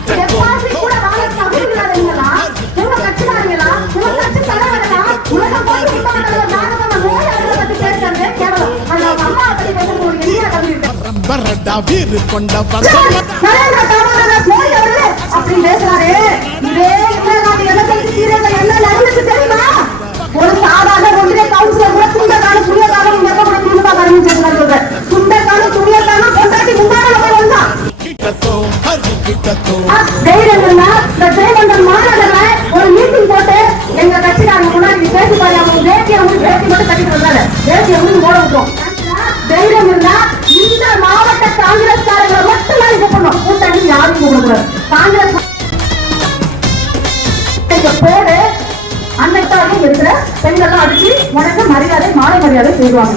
Deposit கூட வாங்க தகுதியானவங்களா உங்க கட்சிக்காரங்களா உங்க கட்சி தலைவர்களா உலகம் போட்டு விட்டவங்கள நாங்க நோயாளிகளை பத்தி பேசுறது கேவலம் அந்த அம்மா பத்தி பேசுறது என்ன கருத்து பரடா வீர் கொண்ட அப்படி பேசுறாரு இதே இந்திரகாந்தி எலெக்ஷன் சீரியல்ல என்ன நடந்துச்சு தெரியுமா ஒரு சாதாரண ஒன்றிய கவுன்சிலர் கூட துண்டக்கான துணியக்கான எந்த கூட திமுக காரணம் பேசுறாரு சொல்றேன் துண்டக்கான துணியக்கான கொண்டாட்டி முன்னாடி போய் வந்தான் தைரியம்னா இந்த ஜெயமந்தன் மாநாடுல ஒரு மீட்டிங் போட்டு எங்க கட்சிக்காரங்க முன்னாடி பேசி பாரு அவங்க வேட்டியை வந்து வேட்டி மட்டும் கட்டிட்டு வந்தாரு வேட்டியை வந்து ஓட விட்டோம் தைரியம் இருந்தா இந்த மாவட்ட காங்கிரஸ்காரங்களை மட்டும் நான் கூப்பிடணும் கூட்டணி யாரும் கூப்பிடக்கூடாது காங்கிரஸ் போடு அன்னைக்காக இருக்கிற பெண்கள் அடிச்சு உனக்கு மரியாதை மாலை மரியாதை செய்வாங்க.